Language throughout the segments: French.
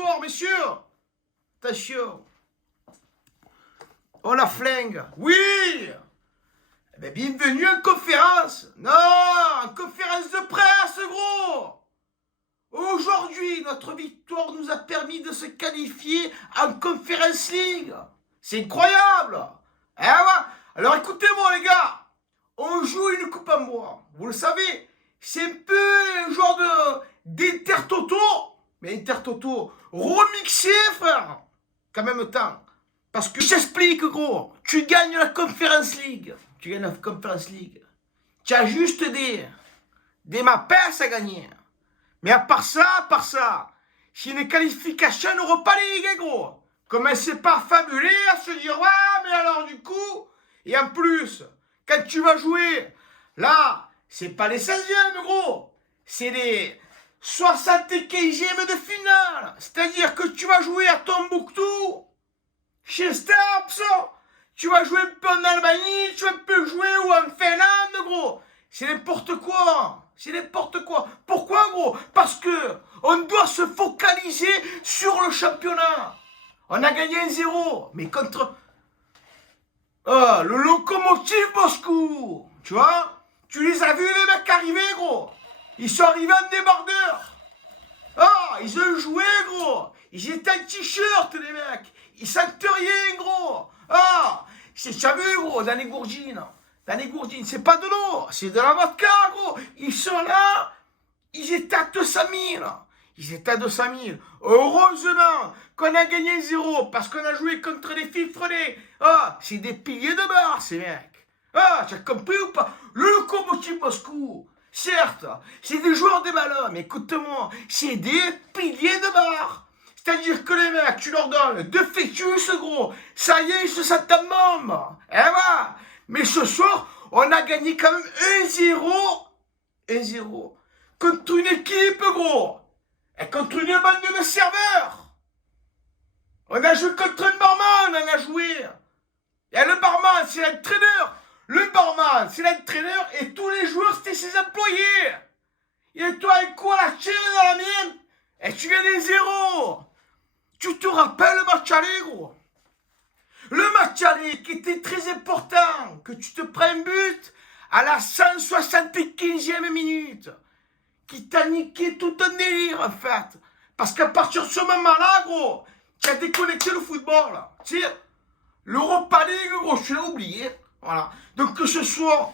soir, messieurs. Attention. On la flingue. Oui. Eh bien, bienvenue en conférence. Non, en conférence de presse, gros. Aujourd'hui, notre victoire nous a permis de se qualifier en Conference League. C'est incroyable. Eh ouais. Alors écoutez-moi, les gars. On joue une coupe en bois. Vous le savez, c'est un peu un genre d'Intertoto. Mais Intertoto remixé, frère. Qu'en même temps. Parce que je t'explique, gros. Tu gagnes la Conference League. Tu gagnes la Conference League. Tu as juste des mappes à gagner. Mais à part ça, c'est une qualification Europa League, gros. Commencez pas fabuler, à se dire, ouais, mais alors du coup, et en plus, quand tu vas jouer, là, c'est pas les 16e, gros. C'est les 75e de finale. C'est-à-dire que tu vas jouer à Tombouctou, chez Staps, tu vas jouer un peu en Albanie, tu vas un peu jouer ou en Finlande, gros. C'est n'importe quoi. C'est n'importe quoi. Pourquoi, gros? Parce que on doit se focaliser sur le championnat. On a gagné 1-0, mais contre le Lokomotiv Moscou. Tu vois? Tu les as vus, les mecs arriver, gros. Ils sont arrivés en débardeur. Ils ont joué, gros. Ils étaient en t-shirt, les mecs. Ils sentent rien, gros. Tu as vu, gros, dans les gourdines. Dans les gourdines, c'est pas de l'eau, c'est de la vodka, gros. Ils sont là, ils étaient à 200 000. Ils étaient à 200 000. Heureusement qu'on a gagné 0 parce qu'on a joué contre les fifrelés. C'est des piliers de bar, ces mecs. Tu as compris ou pas? Le Lokomotiv Moscou, certes, c'est des joueurs de ballon, mais écoute-moi, c'est des piliers de bar. C'est-à-dire que les mecs, tu leur donnes 2 fœtus, gros. Ça y est, ils se sentent en membre. Voilà. Mais ce soir, on a gagné quand même 1-0. 1-0. Contre une équipe, gros. Et contre une bande de serveurs. On a joué contre un barman, on a joué. Et le barman, c'est l'entraîneur. Le barman, c'est l'entraîneur. Et tous les joueurs, c'était ses employés. Et toi, un coup à la chaîne dans la mienne. Et tu gagnes 0. Tu te rappelles le match aller, gros? Le match aller qui était très important, que tu te prends un but à la 175e minute, qui t'a niqué tout ton délire, en fait. Parce qu'à partir de ce moment-là, gros, tu as déconnecté le football, là. Tu sais, l'Europa League, gros, tu l'as oublié. Voilà. Donc que ce soir,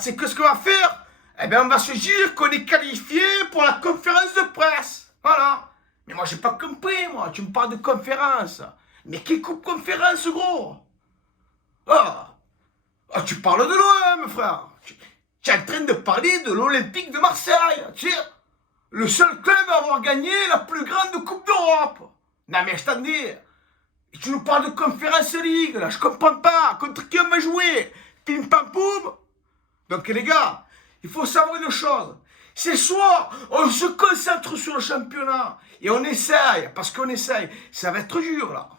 c'est que ce qu'on va faire, eh bien, on va se dire qu'on est qualifié pour la conférence de presse. Voilà. Mais moi, j'ai pas compris, moi. Tu me parles de conférence. Mais qui coupe conférence, gros? Tu parles de l'OM, frère. Tu es en train de parler de l'Olympique de Marseille. Tu sais, le seul club à avoir gagné la plus grande coupe d'Europe. Non, mais attendez. Et tu nous parles de Conference League, là. Je comprends pas. Contre qui on va jouer? Pim pam poum. Donc, les gars, il faut savoir une chose. C'est soit on se concentre sur le championnat et on essaye, parce qu'on essaye. Ça va être dur, là.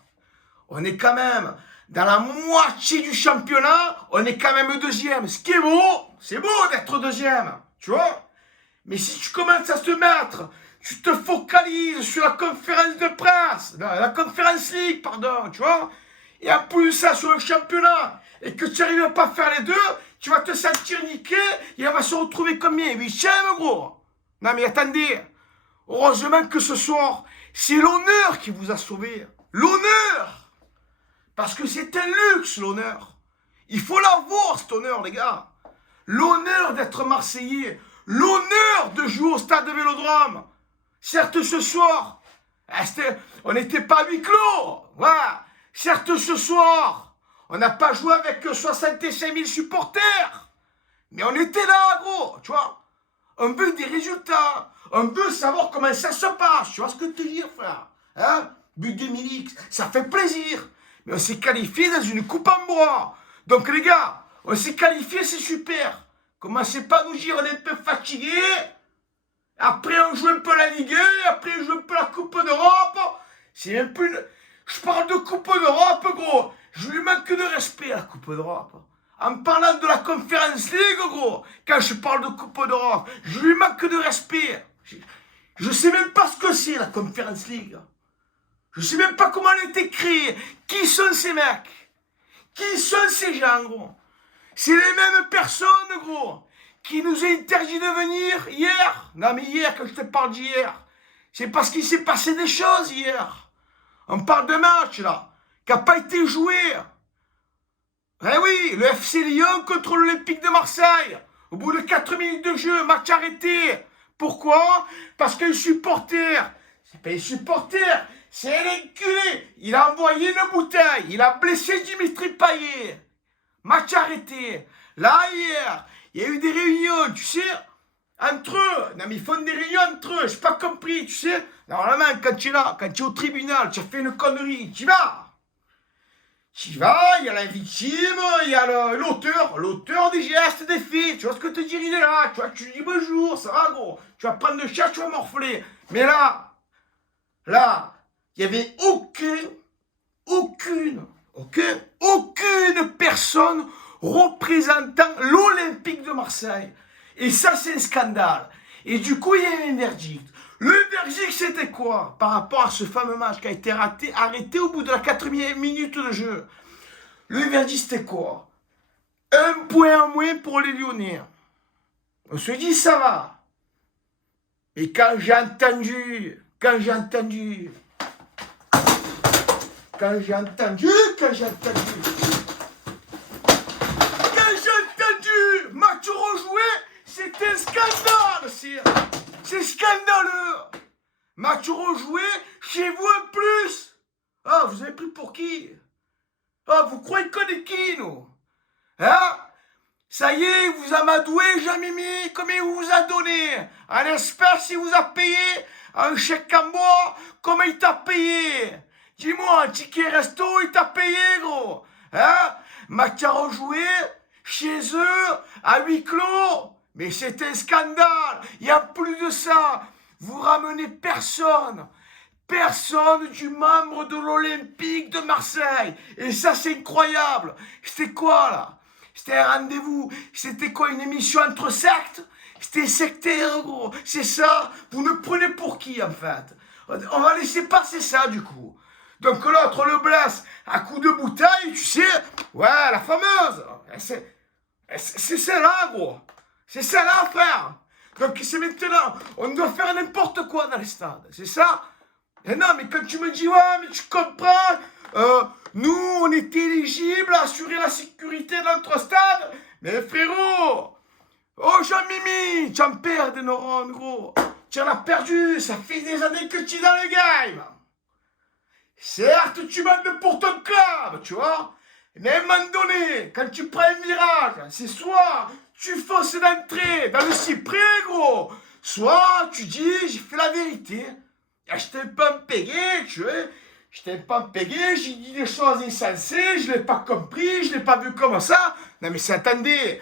On est quand même dans la moitié du championnat, on est quand même deuxième. Ce qui est beau, c'est beau d'être deuxième, tu vois. Mais si tu commences à te mettre, tu te focalises sur la conférence de presse, la Conference League, pardon, tu vois. Et en plus de ça, sur le championnat, et que tu n'arrives pas à faire les deux, tu vas te sentir niqué, et on va se retrouver combien? 8e, gros. Non mais attendez, heureusement que ce soir, c'est l'honneur qui vous a sauvé. L'honneur! Parce que c'est un luxe, l'honneur. Il faut l'avoir, cet honneur, les gars. L'honneur d'être Marseillais. L'honneur de jouer au stade de Vélodrome. Certes, ce soir, on n'était pas à huis clos. Voilà. Certes, ce soir, on n'a pas joué avec 65 000 supporters. Mais on était là, gros. Tu vois? On veut des résultats. On veut savoir comment ça se passe. Tu vois ce que je te dis, frère? But de Milix, ça fait plaisir. Mais on s'est qualifié dans une coupe en bois. Donc les gars, on s'est qualifié, c'est super. Commencez pas à nous dire on est un peu fatigué. Après on joue un peu la Ligue 1, après on joue un peu la Coupe d'Europe. C'est un peu une... Je parle de Coupe d'Europe, gros. Je lui manque de respect à la Coupe d'Europe. En parlant de la Conference League, gros, quand je parle de Coupe d'Europe, je lui manque de respect. Je sais même pas ce que c'est la Conference League. Je sais même pas comment elle a été créée. Qui sont ces mecs? Qui sont ces gens, gros? C'est les mêmes personnes, gros, qui nous ont interdit de venir hier. Non, mais hier, quand je te parle d'hier, c'est parce qu'il s'est passé des choses hier. On parle de match, là, qui n'a pas été joué. Eh oui, le FC Lyon contre l'Olympique de Marseille. Au bout de 4 minutes de jeu, match arrêté. Pourquoi? Parce qu'un supporter, c'est pas un supporter, c'est un enculé. Il a envoyé une bouteille. Il a blessé Dimitri Payet. Match arrêté. Là, hier, il y a eu des réunions, tu sais, entre eux. Non, mais ils font des réunions entre eux. J'ai pas compris, tu sais. Normalement, quand tu es là, quand tu es au tribunal, tu as fait une connerie, tu vas. Tu vas, il y a la victime, il y a l'auteur des gestes, des faits. Tu vois ce que te dire, il est là. Tu vois, tu lui dis bonjour, ça va, gros. Tu vas prendre le chat, tu vas morfler. Mais là, il n'y avait aucune personne représentant l'Olympique de Marseille. Et ça, c'est un scandale. Et du coup, il y a eu un verdict. Le verdict, c'était quoi par rapport à ce fameux match qui a été arrêté au bout de la 4e minute de jeu? Le verdict, c'était quoi? 1 point en moins pour les Lyonnais. On se dit, ça va. Et quand j'ai entendu match rejoué, c'est un scandale, c'est scandaleux. Match rejoué, chez vous en plus. Ah, vous avez pris pour qui? Ah, vous croyez qu'on est qui, nous? Hein? Ça y est, vous amadoué, Jean-Mimi, combien il vous a donné? En espèces, il vous a payé? Un chèque en bois, comment il t'a payé? Dis-moi, un ticket resto, il t'a payé, gros? Hein? Match à rejouer, chez eux, à huis clos? Mais c'est un scandale, il n'y a plus de ça. Vous ramenez personne du membre de l'Olympique de Marseille. Et ça, c'est incroyable. C'était quoi, là? C'était un rendez-vous. C'était quoi, une émission entre sectes? C'était sectaire, gros. C'est ça. Vous me prenez pour qui, en fait? On va laisser passer ça, du coup. Donc l'autre le blesse à coups de bouteille, tu sais. Ouais, la fameuse. C'est celle-là, gros. C'est celle-là, frère. Donc c'est maintenant. On doit faire n'importe quoi dans les stades. C'est ça? Et non, mais quand tu me dis, ouais, mais tu comprends, nous, on était éligibles à assurer la sécurité de notre stade. Mais frérot, oh Jean-Mimi, tu en perds des neurones, gros. Tu en as perdu, ça fait des années que tu es dans le game. Certes, tu bandes pour ton club, tu vois. Mais à un moment donné, quand tu prends un virage, c'est soit tu fausses l'entrée dans le cyprès, gros, soit tu dis, j'ai fait la vérité. Je t'ai pas payé, tu vois. Je t'ai pas payé, j'ai dit des choses insensées, je l'ai pas compris, je l'ai pas vu comme ça. Non mais attendez,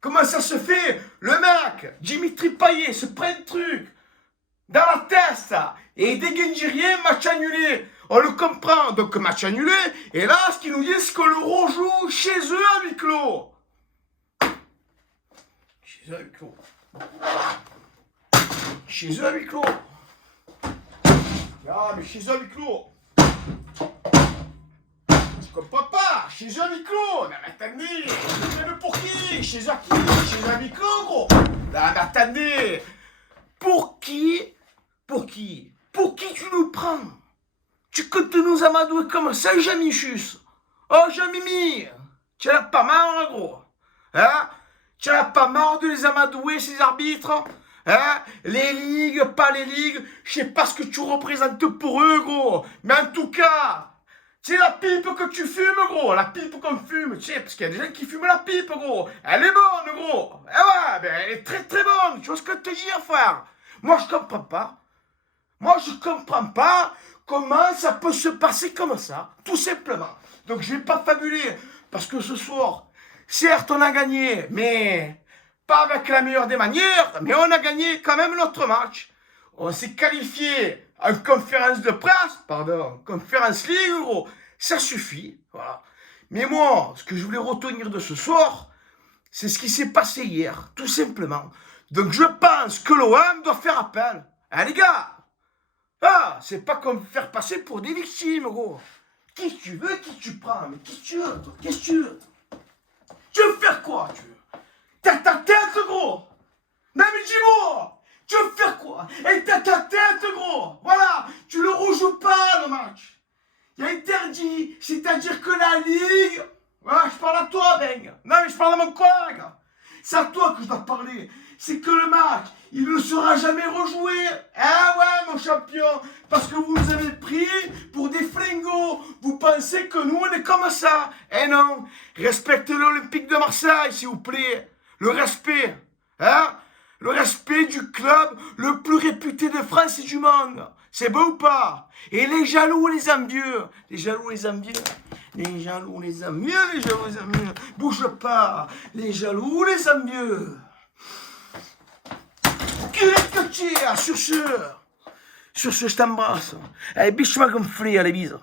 comment ça se fait? Le mec, Dimitri Payet, se prend un truc dans la tête, ça, et il dégaine rien, match annulé. On le comprend, donc match annulé. Et là, ce qu'ils nous disent, c'est qu'on le rejoue chez eux à huis clos. Chez eux à huis clos. Chez eux à huis clos. Ah, mais chez eux à huis clos. Tu comprends pas? Chez eux à huis clos. Mais attendez, mais pour qui? Chez eux à qui? Chez eux à huis clos, gros. Là, mais attendez. Pour qui? Pour qui? Pour qui tu nous prends? Tu comptes nous amadouer comme ça, Jean-Michus? Oh, Jean-Mimi, tu en as pas marre, gros? Hein? Tu en as pas marre de les amadouer, ces arbitres? Hein? Les ligues, pas les ligues, je sais pas ce que tu représentes pour eux, gros. Mais en tout cas, c'est la pipe que tu fumes, gros. La pipe qu'on fume, tu sais, parce qu'il y a des gens qui fument la pipe, gros. Elle est bonne, gros. Eh ouais, ben elle est très très bonne. Tu vois ce que je te dis, frère? Moi, je comprends pas. Moi, je comprends pas comment ça peut se passer comme ça, tout simplement. Donc, je vais pas fabuler, parce que ce soir, certes, on a gagné, mais pas avec la meilleure des manières, mais on a gagné quand même notre match. On s'est qualifié en conférence de presse, conférence ligue, gros. Ça suffit, voilà. Mais moi, ce que je voulais retenir de ce soir, c'est ce qui s'est passé hier, tout simplement. Donc, je pense que l'OM doit faire appel. Hein, les gars? Ah, c'est pas comme faire passer pour des victimes, gros. Qui tu veux, qui tu prends? Mais qui tu veux, toi? Qu'est-ce que tu veux, toi? Tu veux faire quoi, tu veux? T'as ta tête, gros! Non, mais dis-moi! Tu veux faire quoi? Et t'as ta tête, gros! Voilà! Tu le rejoues pas, le match! Il y a interdit, c'est-à-dire que la Ligue... Ouais, je parle à toi, Beng! Non, mais je parle à mon collègue! C'est à toi que je dois parler! C'est que le match, il ne sera jamais rejoué! Ah ouais, mon champion! Parce que vous nous avez pris pour des flingos! Vous pensez que nous, on est comme ça! Eh non! Respectez l'Olympique de Marseille, s'il vous plaît! Le respect! Hein? Le respect du club le plus réputé de France et du monde. C'est beau ou pas? Et les jaloux, les envieux. Les jaloux, les envieux. Les jaloux, les envieux, les jaloux, les envieux. Bouge pas. Les jaloux, les envieux. Que tu es? Sur ce, je t'embrasse. Allez, biche-moi gonflé, allez, bise.